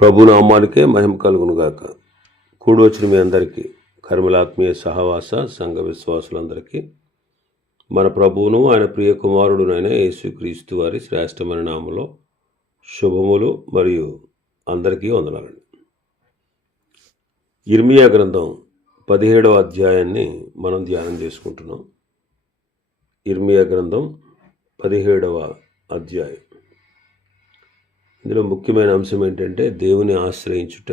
ప్రభునామానికే మహిమ కలుగునుగాక. కూడి వచ్చిన మీ అందరికీ, కర్మలాత్మీయ సహవాస సంఘ విశ్వాసులందరికీ మన ప్రభువును ఆయన ప్రియ కుమారుడునైన యేసుక్రీస్తు వారి శ్రేష్టమైన నామములో శుభములు మరియు అందరికీ వందనాలండి. ఇర్మియా గ్రంథం 17వ అధ్యాయాన్ని మనం ధ్యానం చేసుకుంటున్నాం. ఇర్మియా గ్రంథం 17వ అధ్యాయం. ఇందులో ముఖ్యమైన అంశం ఏంటంటే దేవుని ఆశ్రయించుట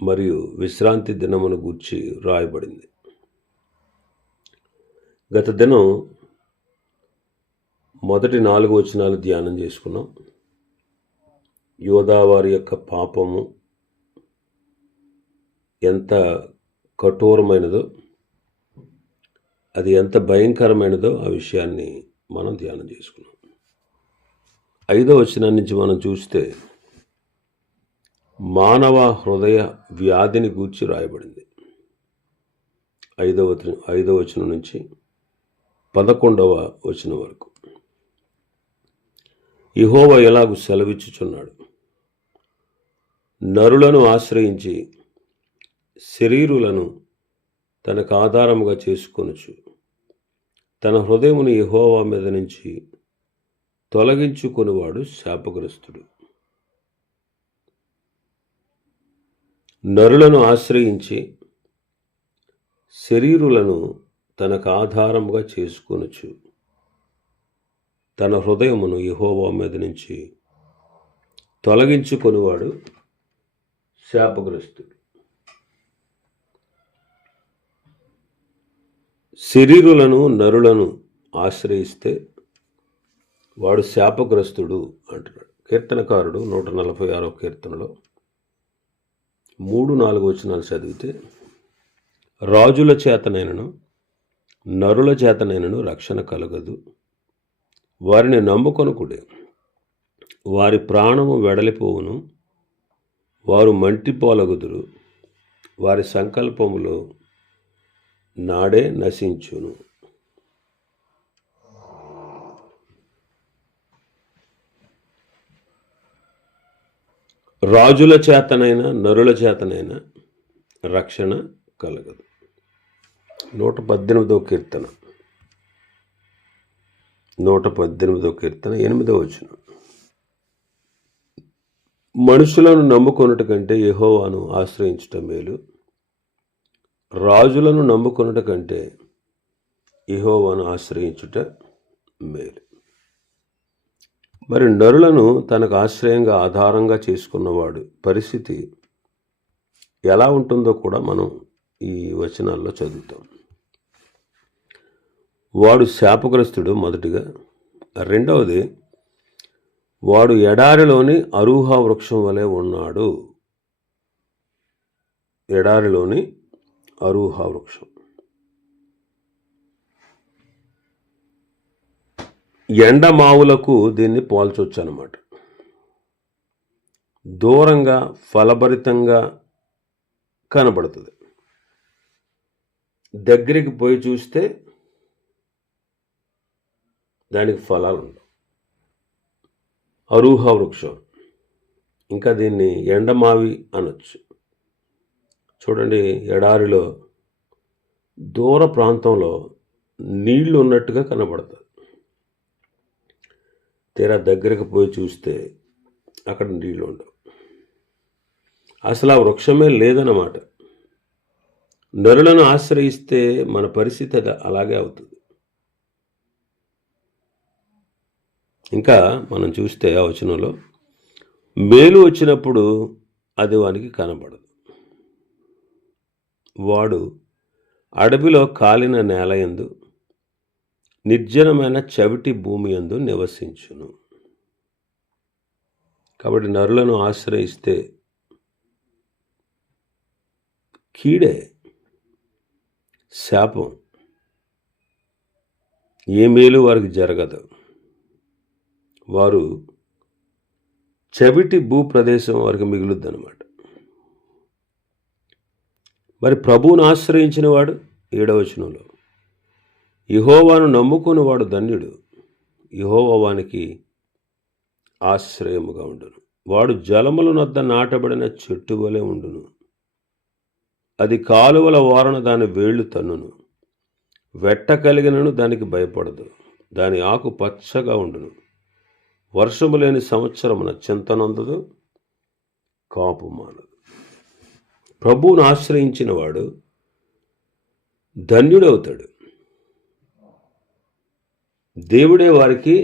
మరియు విశ్రాంతి దినమును గూర్చి రాయబడింది. గత దినం మొదటి 4 వచనాలు ధ్యానం చేసుకున్నాం. యోధా వారి యొక్క పాపము ఎంత కఠోరమైనదో, అది ఎంత భయంకరమైనదో ఆ విషయాన్ని మనం ధ్యానం చేసుకున్నాం. 5వ వచనం నుంచి మనం చూస్తే మానవ హృదయ వ్యాధిని గూర్చి రాయబడింది. 5వ వచనం నుంచి 11వ వచనం వరకు. యెహోవా ఎలాగూ సెలవిచ్చుచున్నాడు: నరులను ఆశ్రయించి శరీరులను తనకు ఆధారముగా చేసుకొనుచు తన హృదయమును యెహోవా మీద నుంచి తొలగించుకొనివాడు శాపగ్రస్తుడు. నరులను ఆశ్రయించి శరీరులను తనకు ఆధారముగా చేసుకొనుచు తన హృదయమును యెహోవా మీద నుంచి తొలగించుకొనివాడు శాపగ్రస్తుడు. శరీరులను నరులను ఆశ్రయిస్తే వాడు శాపగ్రస్తుడు అంటున్నాడు. కీర్తనకారుడు 146వ కీర్తనలో 3-4 వచనాలు చదివితే, రాజుల చేతనైనను నరుల చేతనైనను రక్షణ కలగదు, వారిని నమ్ముకొనుకుడే, వారి ప్రాణము వెడలిపోవును, వారు మంటిపోలగుదురు, వారి సంకల్పములో నాడే నశించును. రాజుల చేతనైనా నరుల చేతనైనా రక్షణ కలగదు. 118వ కీర్తన 8వ వచనం. మనుషులను నమ్ముకొనుట కంటే యెహోవాను ఆశ్రయించుట మేలు, రాజులను నమ్ముకొనుట కంటే యెహోవాను ఆశ్రయించుట మేలు. మరి నరులను తనకు ఆశ్రయంగా ఆధారంగా చేసుకున్నవాడు పరిస్థితి ఎలా ఉంటుందో కూడా మనం ఈ వచనాల్లో చదువుతాం. వాడు శాపగ్రస్తుడు మొదటిగా. రెండవది, వాడు ఎడారిలోని అరూహా వృక్షం వలె ఉన్నాడు. ఎడారిలోని అరూహా వృక్షం. ఎండమావులకు దీన్ని పోల్చొచ్చు అన్నమాట. దూరంగా ఫలభరితంగా కనబడుతుంది, దగ్గరికి పోయి చూస్తే దానికి ఫలాలు ఉండవు. అరూహా వృక్షం, ఇంకా దీన్ని ఎండమావి అనొచ్చు. చూడండి, ఎడారిలో దూర ప్రాంతంలో నీళ్లు ఉన్నట్టుగా కనబడుతుంది. తీరా దగ్గరకు పోయి చూస్తే అక్కడ నీళ్ళు ఉండవు. అసలు ఆ వృక్షమే లేదన్నమాట. నరులను ఆశ్రయిస్తే మన పరిస్థితి అలాగే అవుతుంది. ఇంకా మనం చూస్తే ఆ వచనంలో, మేలు వచ్చినప్పుడు అది వానికి కనబడదు, వాడు అడవిలో కాలిన నేల యందు నిర్జనమైన చవిటి భూమి యందు నివసించును. కాబట్టి నరులను ఆశ్రయిస్తే కీడే, శాపం, ఏ మేలు వారికి జరగదు. వారు చవిటి భూప్రదేశం వారికి మిగులుద్ది అన్నమాట. మరి ప్రభువును ఆశ్రయించిన వాడు 7వ వచనంలో, యెహోవాను నమ్ముకున్నవాడు ధన్యుడు, యెహోవా వానికి ఆశ్రయముగా ఉండును. వాడు జలముల నొద్ద నాటబడిన చెట్టు వలె ఉండును. అది కాలువల ఓరన దాని వేళ్లు తన్నును. వెట్ట కలిగినను దానికి భయపడదు. దాని ఆకు పచ్చగా ఉండును. వర్షము లేని సంవత్సరమున చింతనందదు, కాపు మానదు. ప్రభువును ఆశ్రయించిన వాడు ధన్యుడవుతాడు. దేవుడే వారికి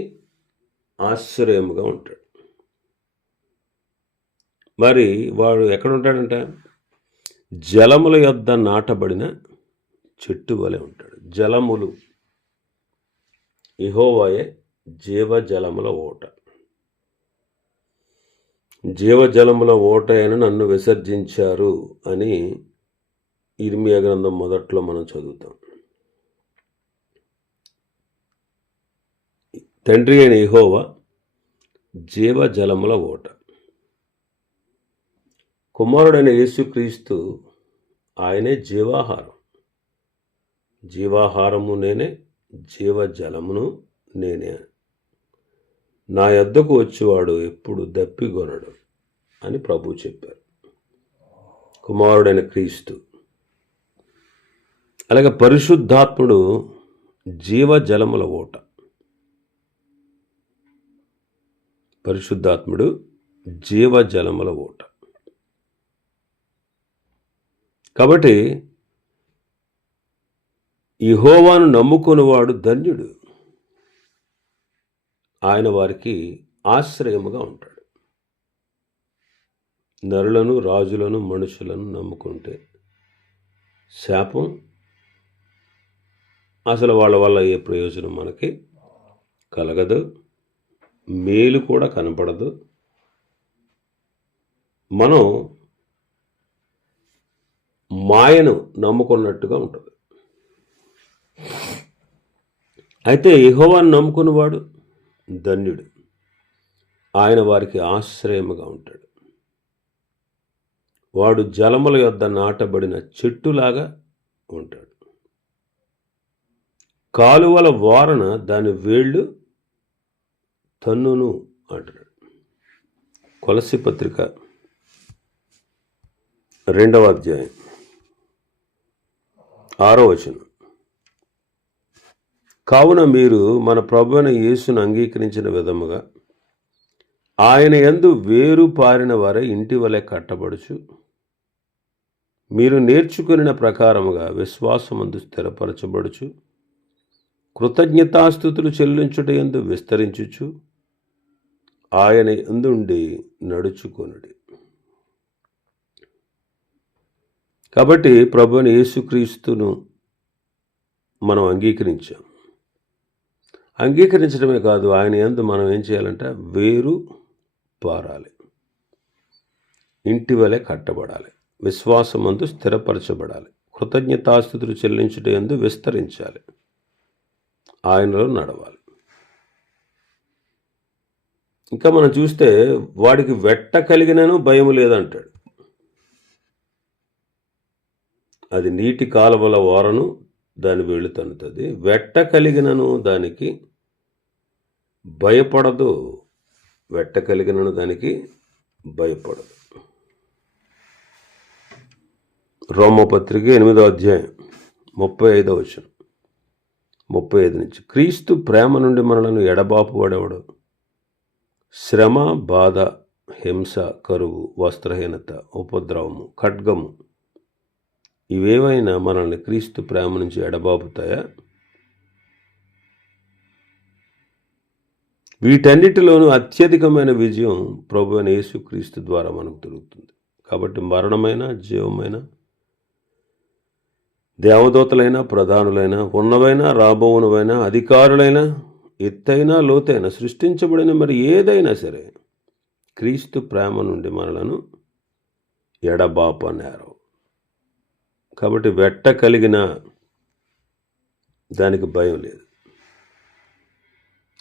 ఆశ్రయముగా ఉంటాడు. మరి వాడు ఎక్కడ ఉంటాడంట? జలముల యొద్ద నాటబడిన చెట్టు వలె ఉంటాడు. జలములు, యెహోవాయే జీవజలముల ఓట. జీవజలముల ఓట అయిన నన్ను విసర్జించారు అని ఇర్మియా గ్రంథం మొదట్లో మనం చదువుతాం. తండ్రి అయిన యెహోవా జీవజలముల ఓట. కుమారుడైన యేసుక్రీస్తు ఆయనే జీవాహారం. జీవాహారము నేనే, జీవజలమును నేనే. నా యొద్దకు వచ్చేవాడు ఎప్పుడు దప్పిగొనడు అని ప్రభు చెప్పారు. కుమారుడైన క్రీస్తు. అలాగే పరిశుద్ధాత్ముడు జీవజలముల ఓట. పరిశుద్ధాత్ముడు జీవజలముల ఓట. కాబట్టి యెహోవాను నమ్ముకునేవాడు ధన్యుడు. ఆయన వారికి ఆశ్రయముగా ఉంటాడు. నరులను, రాజులను, మనుషులను నమ్ముకుంటే శాపం, అసలు వాళ్ళ వల్ల ఏ ప్రయోజనం మనకి కలగదు, మేలు కూడా కనపడదు. మనం మాయను నమ్ముకున్నట్టుగా ఉంటుంది. అయితే యెహోవాను నమ్ముకునేవాడు ధన్యుడు. ఆయన వారికి ఆశ్రయముగా ఉంటాడు. వాడు జలముల యొద్ద నాటబడిన చెట్టులాగా ఉంటాడు. కాలువల వారన దాని వేళ్ళు తన్నును అంటాడు. కొలస్సీ పత్రిక 2వ అధ్యాయం 6వ వచనం. కావున మీరు మన ప్రభువైన యేసును అంగీకరించిన విధముగా ఆయన యందు వేరు పారిన వారే ఇంటి వలె కట్టబడుచు, మీరు నేర్చుకున్న ప్రకారముగా విశ్వాసమందు స్థిరపరచబడుచు, కృతజ్ఞతాస్తుతులు చెల్లించుట యందు విస్తరించుచు, ఆయన యందుండి నడుచుకొనుడి. కాబట్టి ప్రభువైన యేసుక్రీస్తును మనం అంగీకరించాం. అంగీకరించడమే కాదు, ఆయన యందు మనం ఏం చేయాలంటే వేరు పారాలి, ఇంటి వలె కట్టబడాలి, విశ్వాసమందు స్థిరపరచబడాలి, కృతజ్ఞతాస్తుతులు చెల్లించుట యందు విస్తరించాలి, ఆయనలో నడవాలి. ఇంకా మనం చూస్తే వాడికి వెట్ట కలిగినను భయము లేదంటాడు. అది నీటి కాలువల ఓరను దాని వేళ్ళు తన్నుతుంది. వెట్ట కలిగినను దానికి భయపడదు. వెట్ట కలిగినను దానికి భయపడదు. రోమపత్రిక 8వ అధ్యాయం 35వ వచనం, 35 నుంచి. క్రీస్తు ప్రేమ నుండి మనలను ఎడబాపు వాడెవడు? శ్రమ, బాధ, హింస, కరువు, వస్త్రహీనత, ఉపద్రవము, ఖడ్గము ఇవేవైనా మనల్ని క్రీస్తు ప్రేమ నుంచి ఎడబాపుతాయా? వీటన్నిటిలోనూ అత్యధికమైన విజయం ప్రభువైన యేసుక్రీస్తు ద్వారా మనకు దొరుకుతుంది. కాబట్టి మరణమైన, జీవమైన, దేవదూతలైన, ప్రధానులైన, ఉన్నవైనా, రాబోవునవైనా, అధికారులైన, ఎత్తైనా, లోతైన, సృష్టించబడిన మరి ఏదైనా సరే క్రీస్తు ప్రేమ నుండి మనలను ఎడబాపనేరవు. కాబట్టి వెట్ట కలిగిన దానికి భయం లేదు.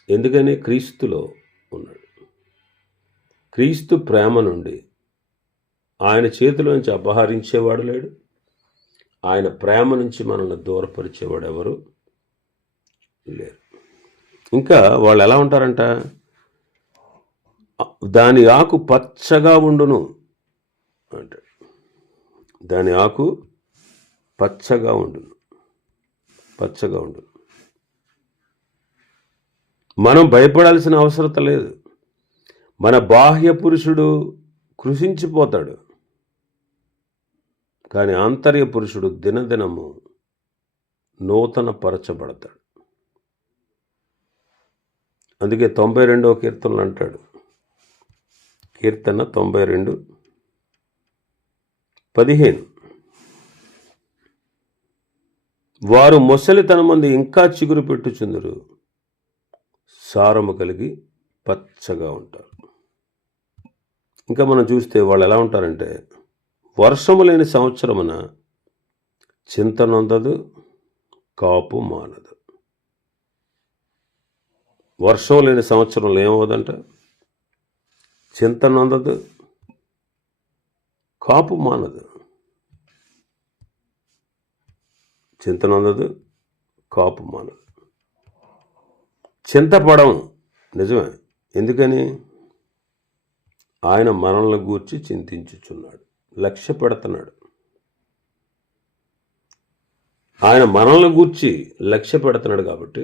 ఎందుకని? క్రీస్తులో ఉన్నాడు. క్రీస్తు ప్రేమ నుండి ఆయన చేతిలోంచి అపహరించేవాడు లేడు. ఆయన ప్రేమ నుంచి మనల్ని దూరపరిచేవాడు ఎవరు లేరు. ఇంకా వాళ్ళు ఎలా ఉంటారంట? దాని ఆకు పచ్చగా ఉండును అంటాడు. దాని ఆకు పచ్చగా ఉండును, పచ్చగా ఉండును. మనం భయపడాల్సిన అవసరం లేదు. మన బాహ్య పురుషుడు కృషించిపోతాడు, కానీ ఆంతర్య పురుషుడు దినదినము నూతన పరచబడతాడు. అందుకే 92వ కీర్తనలు అంటాడు, కీర్తన 92:15, వారు మొసలితనమందు ఇంకా చిగురు పెట్టుచుందురు, సారము కలిగి పచ్చగా ఉంటారు. ఇంకా మనం చూస్తే వాళ్ళు ఎలా ఉంటారంటే, వర్షము లేని సంవత్సరమున చింత నొందదు, కాపు మానదు. వర్షం లేని సంవత్సరంలో ఏమవుదంట? చింత నొందదు, కాపు మానదు. చింత నొందదు, కాపు మానదు. చింతపడం నిజమే. ఎందుకని? ఆయన మనల్ని గూర్చి చింతించుచున్నాడు, లక్ష్య పెడుతున్నాడు. ఆయన మనల్ని గూర్చి లక్ష్య పెడుతున్నాడు కాబట్టి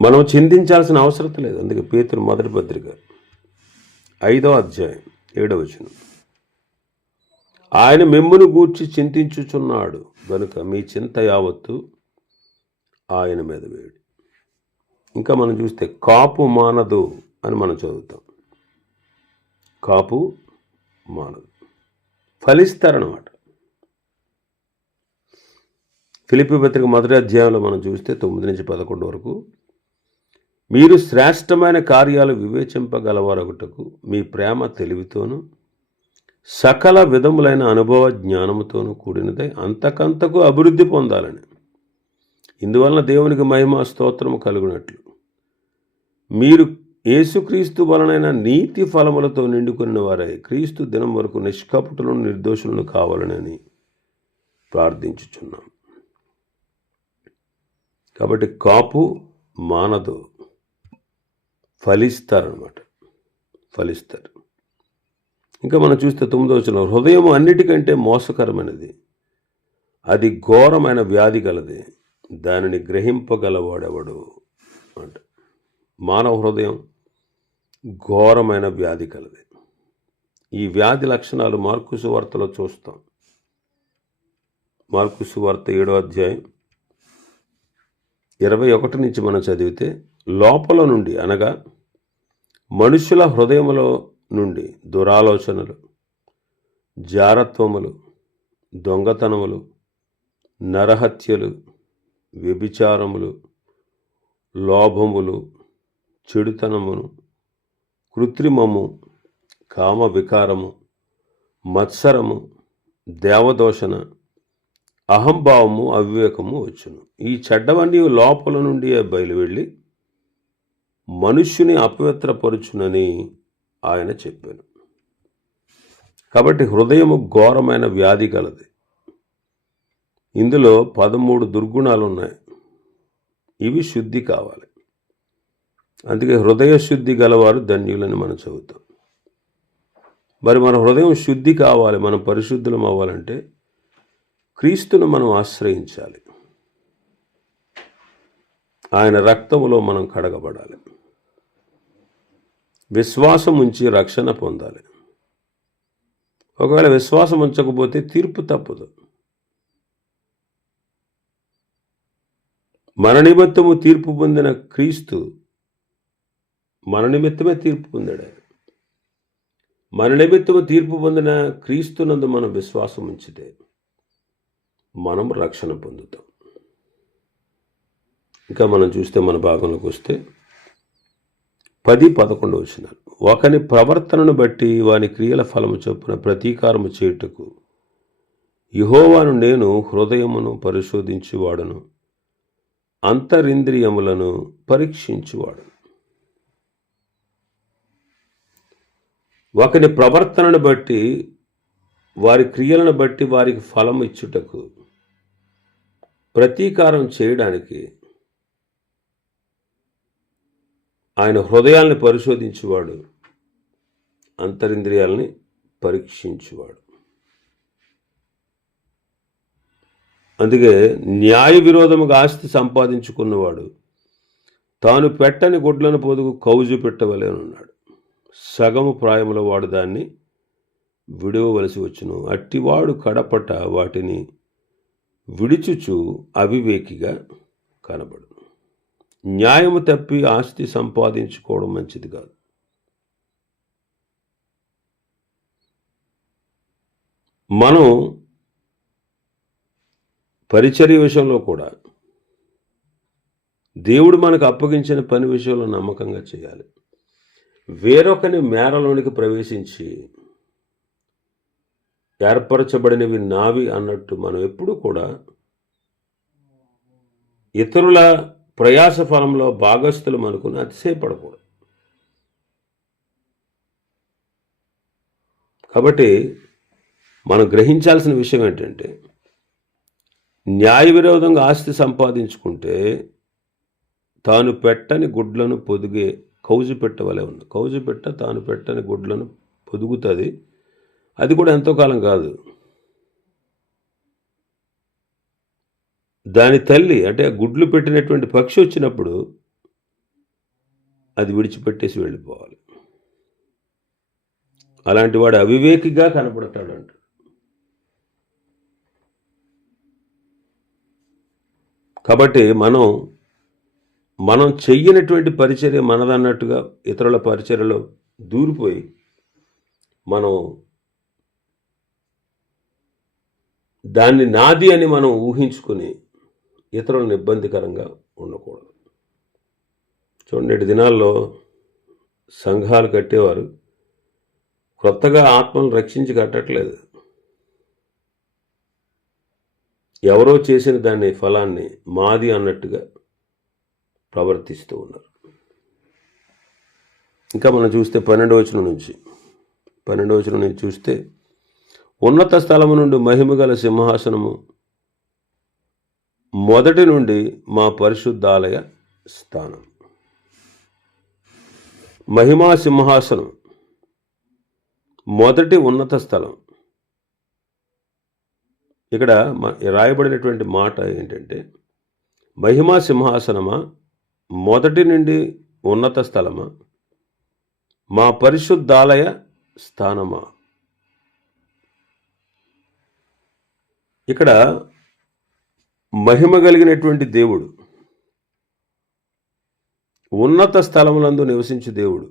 మనం చింతించాల్సిన అవసరం లేదు. అందుకే పేతురు మొదటి పత్రిక 5వ అధ్యాయం 7వ వచనం, ఆయన మిమ్మును గూర్చి చింతించుచున్నాడు గనుక మీ చింత యావత్తు ఆయన మీద వేడి. ఇంకా మనం చూస్తే కాపు మానదు అని మనం చదువుతాం. కాపు మానదు, ఫలిస్తారన్నమాట. ఫిలిప్పీ పత్రిక మొదటి అధ్యాయంలో మనం చూస్తే 9-11 వరకు, మీరు శ్రేష్టమైన కార్యాలు వివేచింపగలవారొకటకు మీ ప్రేమ తెలివితోనూ సకల విధములైన అనుభవ జ్ఞానముతోనూ కూడినదై అంతకంతకు అభివృద్ధి పొందాలని, ఇందువలన దేవునికి మహిమ స్తోత్రము కలుగునట్లు మీరు యేసుక్రీస్తు వలనైన నీతి ఫలములతో నిండుకున్న వారై క్రీస్తు దినం వరకు నిష్కపటులను నిర్దోషులను కావాలని ప్రార్థించుచున్నాం. కాబట్టి కాపు మానదు, ఫలిస్తారనమాట, ఫలిస్తారు. ఇంకా మనం చూస్తే 9వ వచనం, హృదయం అన్నిటికంటే మోసకరమైనది, అది ఘోరమైన వ్యాధి గలది, దానిని గ్రహింపగలవాడెవడు అంట. మానవ హృదయం ఘోరమైన వ్యాధి కలది. ఈ వ్యాధి లక్షణాలు మార్కు సువార్తలో చూస్తాం. మార్కు సువార్త 7వ అధ్యాయం 21 నుంచి మనం చదివితే, లోపల నుండి అనగా మనుషుల హృదయములో నుండి దురాలోచనలు, జారత్వములు, దొంగతనములు, నరహత్యలు, వ్యభిచారములు, లోభములు, చెడుతనమును, కృత్రిమము, కామ వికారము, మత్సరము, దేవదోషణ, అహంభావము, అవివేకము వచ్చును. ఈ చెడ్డవన్నీ లోపల నుండి బయలువెళ్ళి మనుష్యుని అపవిత్రపరుచునని ఆయన చెప్పాను. కాబట్టి హృదయము ఘోరమైన వ్యాధి కలది. ఇందులో 13 దుర్గుణాలు ఉన్నాయి. ఇవి శుద్ధి కావాలి. అందుకే హృదయ శుద్ధి గలవారు ధన్యులని మనం చదువుతాం. మరి మన హృదయం శుద్ధి కావాలి, మనం పరిశుద్ధులం అవ్వాలంటే క్రీస్తును మనం ఆశ్రయించాలి. ఆయన రక్తములో మనం కడగబడాలి. విశ్వాసం ఉంచి రక్షణ పొందాలి. ఒకవేళ విశ్వాసం ఉంచకపోతే తీర్పు తప్పదు. మన నిమిత్తము తీర్పు పొందిన క్రీస్తు మన నిమిత్తమే తీర్పు పొందాడు. మన నిమిత్తము తీర్పు పొందిన క్రీస్తునందు మనం విశ్వాసం ఉంచితే మనం రక్షణ పొందుతాం. ఇంకా మనం చూస్తే మన భాగంలోకి వస్తే 10-11 వచనాలు, ఒకని ప్రవర్తనను బట్టి వాని క్రియల ఫలము చొప్పున ప్రతీకారము చేయుటకు యెహోవాను నేను హృదయమును పరిశోధించువాడును, అంతరింద్రియములను పరీక్షించువాడు. ఒకని ప్రవర్తనను బట్టి వారి క్రియలను బట్టి వారికి ఫలం ఇచ్చుటకు, ప్రతీకారం చేయడానికి ఆయన హృదయాల్ని పరిశోధించువాడు, అంతరింద్రియాలని పరీక్షించువాడు. అందుకే న్యాయ విరోధముగా ఆస్తి సంపాదించుకున్నవాడు తాను పెట్టని గుడ్లను పొదుగు కౌజు పెట్టవలేనున్నాడు. సగము ప్రాయములో వాడు దాన్ని విడవవలసి వచ్చును. అట్టివాడు కడపట వాటిని విడిచుచు అవివేకిగా కనబడు. న్యాయము తప్పి ఆస్తి సంపాదించుకోవడం మంచిది కాదు. మనం పరిచర్య విషయంలో కూడా దేవుడు మనకు అప్పగించిన పని విషయంలో నమ్మకంగా చేయాలి. వేరొకని మేరలోనికి ప్రవేశించి ఏర్పరచబడినవి నావి అన్నట్టు మనం ఎప్పుడూ కూడా ఇతరుల ప్రయాస ఫలంలో భాగస్థులు అనుకుని అతిశయపడకూడదు. కాబట్టి మనం గ్రహించాల్సిన విషయం ఏంటంటే, న్యాయ విరోధంగా ఆస్తి సంపాదించుకుంటే తాను పెట్టని గుడ్లను పొదిగే కౌజు పెట్టవలే ఉంది. కౌజు పెట్ట తాను పెట్టని గుడ్లను పొదుగుతుంది. అది కూడా ఎంతో కాలం కాదు. దాని తల్లి అంటే గుడ్లు పెట్టినటువంటి పక్షి వచ్చినప్పుడు అది విడిచిపెట్టేసి వెళ్ళిపోవాలి. అలాంటి వాడు అవివేకిగా కనపడతాడంట. కాబట్టి మనం చెయ్యనటువంటి పరిచర్య మనదన్నట్టుగా ఇతరుల పరిచర్యలో దూరిపోయి మనం దాన్ని నాది అని మనం ఊహించుకుని ఇతరులను ఇబ్బందికరంగా ఉండకూడదు. చూడండి, నేటి దినాల్లో సంఘాలు కట్టేవారు కొత్తగా ఆత్మను రక్షించి కట్టట్లేదు. ఎవరో చేసిన దాన్ని ఫలాన్ని మాది అన్నట్టుగా ప్రవర్తిస్తూ ఉన్నారు. ఇంకా మనం చూస్తే 12వ వచనం నుంచి చూస్తే, ఉన్నత స్థలము నుండి మహిమగల సింహాసనము మొదటి నుండి మా పరిశుద్ధాలయ స్థానం. మహిమా సింహాసనం మొదటి ఉన్నత స్థలం. ఇక్కడ రాయబడినటువంటి మాట ఏంటంటే, మహిమా సింహాసనమా, మొదటి నుండి ఉన్నత స్థలమా, మా పరిశుద్ధాలయ స్థానమా. ఇక్కడ మహిమ కలిగినటువంటి దేవుడు, ఉన్నత స్థలములందు నివసించు దేవుడు,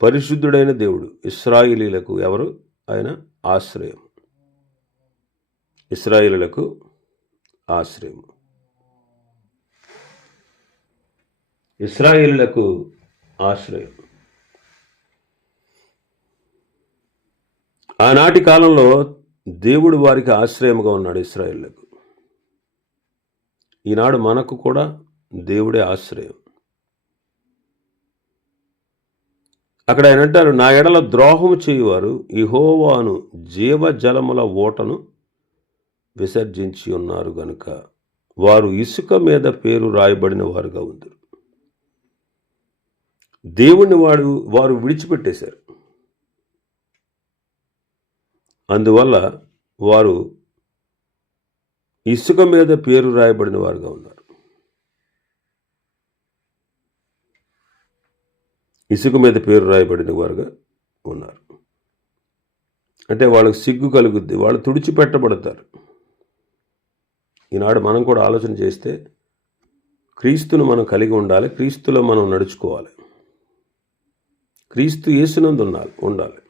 పరిశుద్ధుడైన దేవుడు. ఇశ్రాయేలీయులకు ఎవరు? ఆయన ఆశ్రయం. ఇశ్రాయేలీయులకు ఆశ్రయం. ఇశ్రాయేలీయులకు ఆశ్రయం. ఆనాటి కాలంలో దేవుడు వారికి ఆశ్రయముగా ఉన్నాడు ఇశ్రాయేలీయులకు. ఈనాడు మనకు కూడా దేవుడే ఆశ్రయం. అక్కడ ఆయన అంటారు, నా ఎడల ద్రోహము చేయువారు యెహోవాను జీవజలముల ఓటను విసర్జించి ఉన్నారు గనుక వారు ఇసుక మీద పేరు రాయబడిన వారుగా ఉందరు. దేవుణ్ణి వారు విడిచిపెట్టేశారు. అందువల్ల వారు ఇసుక మీద పేరు రాయబడిన వారుగా ఉన్నారు. ఇసుక మీద పేరు రాయబడిన వారుగా ఉన్నారు అంటే వాళ్ళకు సిగ్గు కలుగుద్ది, వాళ్ళు తుడిచిపెట్టబడతారు. ఈనాడు మనం కూడా ఆలోచన చేస్తే క్రీస్తును మనం కలిగి ఉండాలి, క్రీస్తులో మనం నడుచుకోవాలి, క్రీస్తు యేసునందు ఉండాలి.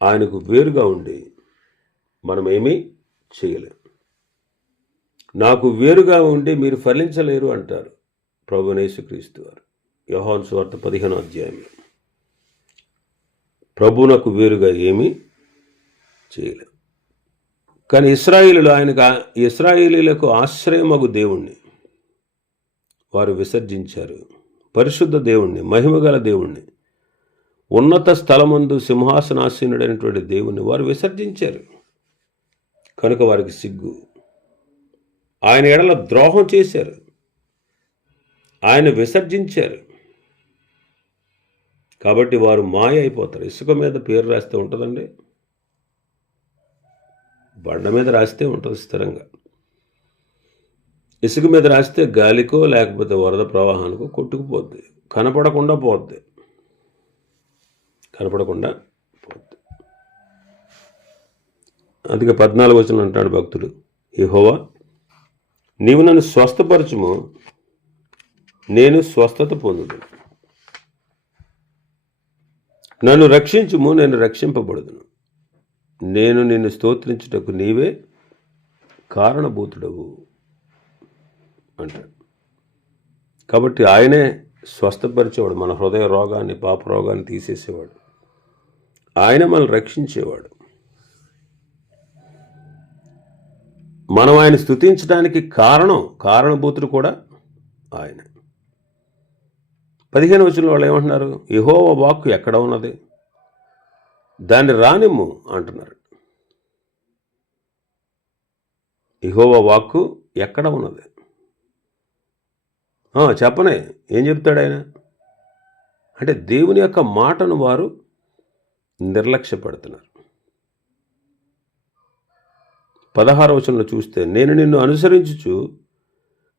ఆయనకు వేరుగా ఉండి మనం ఏమీ చేయలేం. నాకు వేరుగా ఉండి మీరు ఫలించలేరు అంటారు ప్రభువైన యేసుక్రీస్తు వారు. యోహాను సువార్త 15వ అధ్యాయంలో ప్రభువునకు వేరుగా ఏమీ చేయలేం. కానీ ఇశ్రాయేలీయులకు ఆశ్రయమగు దేవుణ్ణి వారు విసర్జించారు. పరిశుద్ధ దేవుణ్ణి, మహిమగల దేవుణ్ణి, ఉన్నత స్థలమందు సింహాసనాసీనుడైనటువంటి దేవుణ్ణి వారు విసర్జించారు. కనుక వారికి సిగ్గు. ఆయన ఎడల ద్రోహం చేశారు. ఆయన విసర్జించారు. కాబట్టి వారు మాయ అయిపోతారు. ఇసుక మీద పేరు రాస్తే ఉంటుందండి? బండ మీద రాస్తే ఉంటుంది స్థిరంగా. ఇసుక మీద రాస్తే గాలికో లేకపోతే వరద ప్రవాహానికో కొట్టుకుపోద్ది, కనపడకుండా పోద్ది. అందుకే 14 వచనం అంటాడు భక్తుడు, యెహోవా నీవు నన్ను స్వస్థపరచుము, నేను స్వస్థత పొందుదును. నన్ను రక్షించుము, నేను రక్షింపబడుదును. నేను నిన్ను స్తోత్రించుటకు నీవే కారణభూతుడవు అంటాడు. కాబట్టి ఆయనే స్వస్థపరిచేవాడు, మన హృదయ రోగాన్ని, పాప రోగాన్ని తీసేసేవాడు. ఆయన మనల్ని రక్షించేవాడు. మనం ఆయన స్తుతించడానికి కారణభూతుడు కూడా ఆయన. 15 వచనంలో వాళ్ళు ఏమంటున్నారు? యెహోవా వాక్కు ఎక్కడ ఉన్నది, దాన్ని రానిమ్ము అంటున్నారు. యెహోవా వాక్కు ఎక్కడ ఉన్నది? చెప్పనే, ఏం చెప్తాడు ఆయన అంటే దేవుని యొక్క మాటను వారు నిర్లక్ష్యపెడుతున్నారు. 16వ వచనంలో చూస్తే, నేను నిన్ను అనుసరించుచు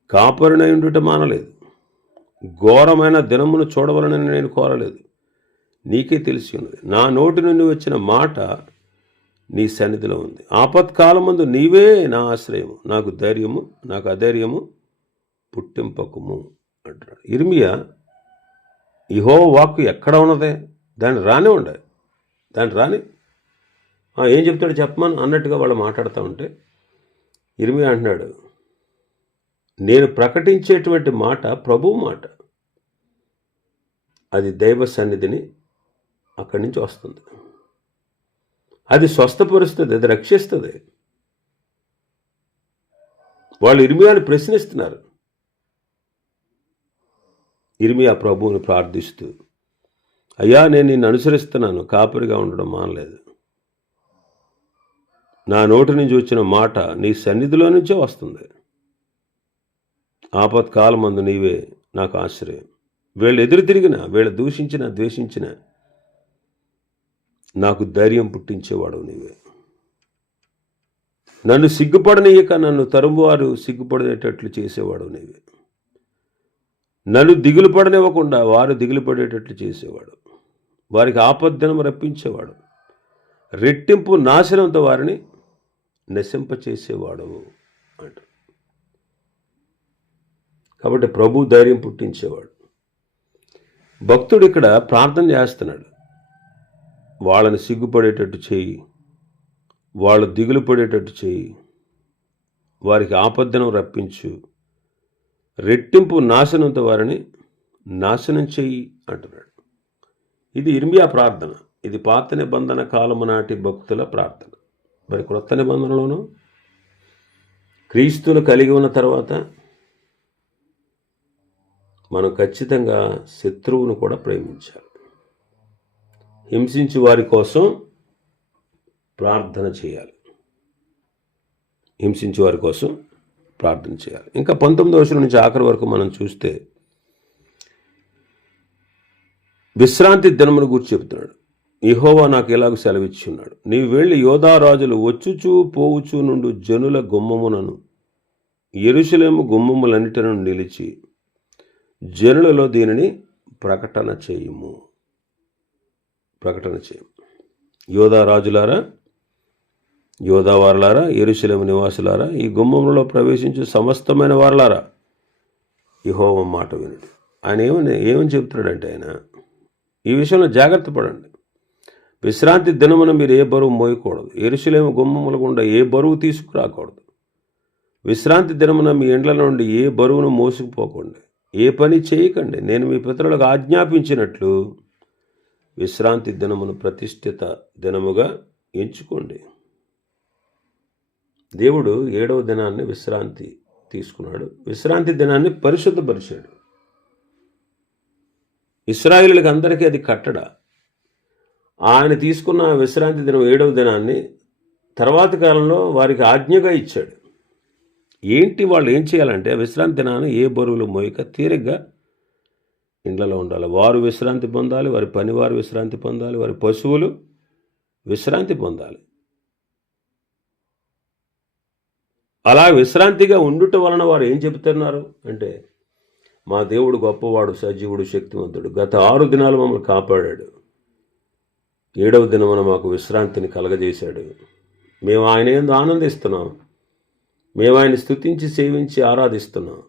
కాపరినై ఉండుట మానలేదు, ఘోరమైన దినమును చూడవలనని నేను కోరలేదు, నీకే తెలిసి ఉన్నది. నా నోటి నుండి వచ్చిన మాట నీ సన్నిధిలో ఉంది. ఆపత్కాలమందు నీవే నా ఆశ్రయము, నాకు ధైర్యము, నాకు అధైర్యము పుట్టింపకుము అంటున్నాడు. ఇర్మియా యెహోవా వాక్కు ఎక్కడ ఉన్నదే, దాన్ని రాని ఏం చెప్తాడు చెప్పమని అన్నట్టుగా వాళ్ళు మాట్లాడుతూ ఉంటే ఇర్మియా అంటున్నాడు, నేను ప్రకటించేటువంటి మాట ప్రభువు మాట, అది దైవ సన్నిధిని అక్కడి నుంచి వస్తుంది, అది స్వస్థపరుస్తుంది, అది రక్షిస్తుంది. వాళ్ళు ఇర్మియాని ప్రశ్నిస్తున్నారు. ఇర్మియా ప్రభువుని ప్రార్థిస్తూ, అయ్యా నేను నిన్ను అనుసరిస్తున్నాను, కాపరిగా ఉండడం మానలేదు, నా నోటి నుంచి వచ్చిన మాట నీ సన్నిధిలో నుంచే వస్తుంది. ఆపత్కాలమందు నీవే నాకు ఆశ్రయం. వీళ్ళు ఎదురు తిరిగిన, వీళ్ళు దూషించిన, ద్వేషించిన, నాకు ధైర్యం పుట్టించేవాడు నీవే. నన్ను సిగ్గుపడనీయక నన్ను తరుమువారు సిగ్గుపడేటట్లు చేసేవాడు నీవే. నన్ను దిగులు పడనివ్వకుండా వారు దిగులు పడేటట్లు చేసేవాడు. వారికి ఆపద్దినం రప్పించేవాడు. రెట్టింపు నాశనంతో వారిని నశింపచేసేవాడు అంట. కాబట్టి ప్రభు ధైర్యం పుట్టించేవాడు. భక్తుడు ఇక్కడ ప్రార్థన చేస్తున్నాడు, వాళ్ళని సిగ్గుపడేటట్టు చేయి, వాళ్ళు దిగులు పడేటట్టు చేయి, వారికి ఆపద్దినం రప్పించు, రెట్టింపు నాశనంతో వారిని నాశనం చెయ్యి అంటున్నాడు. ఇది ఇర్మియా ప్రార్థన. ఇది పాత నిబంధన కాలము నాటి భక్తుల ప్రార్థన. మరి క్రొత్త నిబంధనలోనూ క్రీస్తును కలిగి ఉన్న తర్వాత మనం ఖచ్చితంగా శత్రువును కూడా ప్రేమించాలి. హింసించి వారి కోసం ప్రార్థన చేయాలి. ఇంకా 19వ వచనం నుంచి ఆఖరి వరకు మనం చూస్తే విశ్రాంతి దినమును గురించి చెబుతున్నాడు. యెహోవా నాకు ఎలాగూ సెలవిచ్చి ఉన్నాడు, నీవు వెళ్ళి యోధారాజులు వచ్చుచూ పోవుచూ నుండు జనుల గుమ్మమునను యెరూషలేము గుమ్మములన్నిటిను నిలిచి జనులలో దీనిని ప్రకటన చేయము. యోధారాజులారా, యోధావారులారా, యెరూషలేము నివాసులారా, ఈ గుమ్మములలో ప్రవేశించు సమస్తమైన వారులారా, యెహోవా మాట వినుడి. ఆయన ఏమని చెబుతున్నాడంటే, ఆయన ఈ విషయంలో జాగ్రత్త పడండి. విశ్రాంతి దినమున మీరు ఏ బరువు మోయకూడదు, యెరూషలేము గుమ్మముల గుండా ఏ బరువు తీసుకురాకూడదు. విశ్రాంతి దినమున మీ ఇండ్ల నుండి ఏ బరువును మోసుకుపోకండి, ఏ పని చేయకండి. నేను మీ పితరులకు ఆజ్ఞాపించినట్లు విశ్రాంతి దినమును ప్రతిష్ఠిత దినముగా ఎంచుకోండి. దేవుడు 7వ దినాన్ని విశ్రాంతి తీసుకున్నాడు. విశ్రాంతి దినాన్ని పరిశుద్ధపరిచాడు. ఇశ్రాయేలులకు అందరికీ అది కట్టడ. ఆయన తీసుకున్న విశ్రాంతి దినం 7వ దినాన్ని తర్వాతి కాలంలో వారికి ఆజ్ఞగా ఇచ్చాడు. ఏంటి వాళ్ళు ఏం చేయాలంటే, విశ్రాంతి దినాన్ని ఏ బరువులు మోయక తీరిగ్గా ఇండ్లలో ఉండాలి. వారు విశ్రాంతి పొందాలి, వారి పనివారు విశ్రాంతి పొందాలి, వారి పశువులు విశ్రాంతి పొందాలి. అలా విశ్రాంతిగా ఉండుట వలన వారు ఏం చెబుతున్నారు అంటే, మా దేవుడు గొప్పవాడు, సజీవుడు, శక్తివంతుడు, గత 6 దినాలు మమ్మల్ని కాపాడాడు, 7వ దినమున మాకు విశ్రాంతిని కలగజేశాడు, మేము ఆయన యందు ఆనందిస్తున్నాం, మేము ఆయన స్తుతించి సేవించి ఆరాధిస్తున్నాం,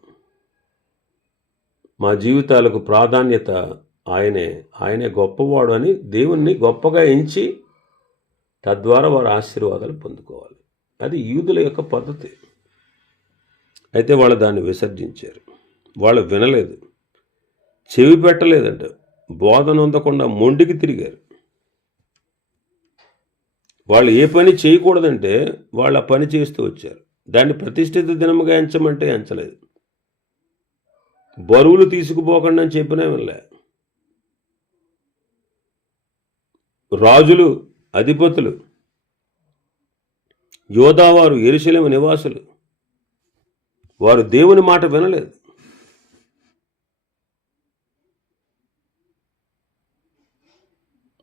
మా జీవితాలకు ప్రాధాన్యత ఆయనే గొప్పవాడు అని దేవుణ్ణి గొప్పగా ఎంచి తద్వారా వారు ఆశీర్వాదాలు పొందుకోవాలి. అది యూదుల యొక్క పద్ధతి. అయితే వాళ్ళు దాన్ని విసర్జించారు. వాళ్ళు వినలేదు, చెవి పెట్టలేదంట, బోధన అందకుండా మొండికి తిరిగారు. వాళ్ళు ఏ పని చేయకూడదంటే వాళ్ళు ఆ పని చేస్తూ వచ్చారు. దాన్ని ప్రతిష్ఠిత దినముగా ఎంచమంటే ఎంచలేదు. బరువులు తీసుకుపోకండి అని చెప్పినా వినలే. రాజులు, అధిపతులు, యోధావారు, యెరూషలేము నివాసులు, వారు దేవుని మాట వినలేదు.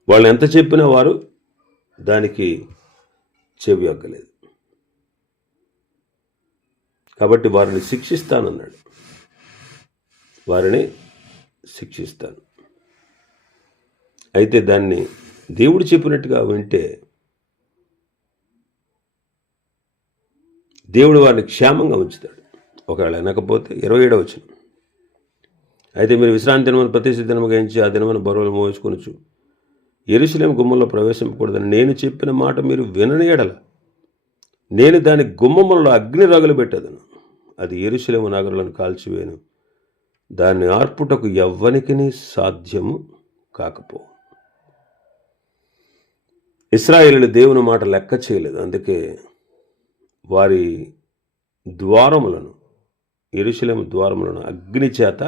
వాళ్ళు ఎంత చెప్పినా వారు దానికి చెవి యొక్కలేదు. కాబట్టి వారిని శిక్షిస్తానన్నాడు. వారిని శిక్షిస్తాను. అయితే దాన్ని దేవుడు చెప్పినట్టుగా వింటే దేవుడు వారిని క్షేమంగా ఉంచుతాడు. ఒకవేళ వినకపోతే 27వ వచనం, అయితే మీరు విశ్రాంతి దినమును ప్రతిష్ఠిత దినముగా ఎంచి ఆ దినమున బరువులు మోసుకొనుచు యెరూషలేము గుమ్మంలో ప్రవేశింపకూడదని నేను చెప్పిన మాట మీరు వినని ఎడల నేను దాని గుమ్మములలో అగ్ని రగులుబెట్టేదను, అది యెరూషలేము నగరులను కాల్చివేయను, దాన్ని ఆర్పుటకు ఎవ్వనికిని సాధ్యము కాకపో. ఇశ్రాయేలీయులు దేవుని మాట లెక్క చేయలేదు. అందుకే వారి ద్వారములను, యెరూషలేము ద్వారములను అగ్ని చేత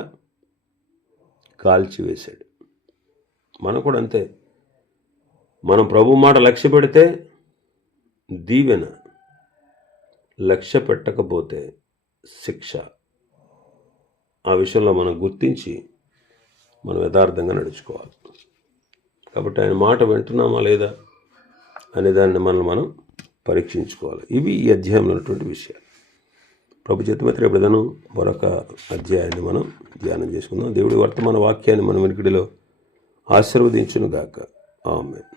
కాల్చివేశాడు. మనం కూడా అంతే. మనం ప్రభు మాట లక్ష్య పెడితే దీవెన, లక్ష్య పెట్టకపోతే శిక్ష. ఆ విషయంలో మనం గుర్తించి మనం యథార్థంగా నడుచుకోవాలి. కాబట్టి ఆయన మాట వింటున్నామా లేదా అనే దాన్ని మనం పరీక్షించుకోవాలి. ఇవి ఈ అధ్యాయంలో ఉన్నటువంటి విషయాలు. ప్రభు చిత్తమైతే రేపు మరొక అధ్యాయాన్ని మనం ధ్యానం చేసుకుందాం. దేవుడి వర్తమాన వాక్యాన్ని మన వెనుకడిలో ఆశీర్వదించును గాక. ఆమేన్.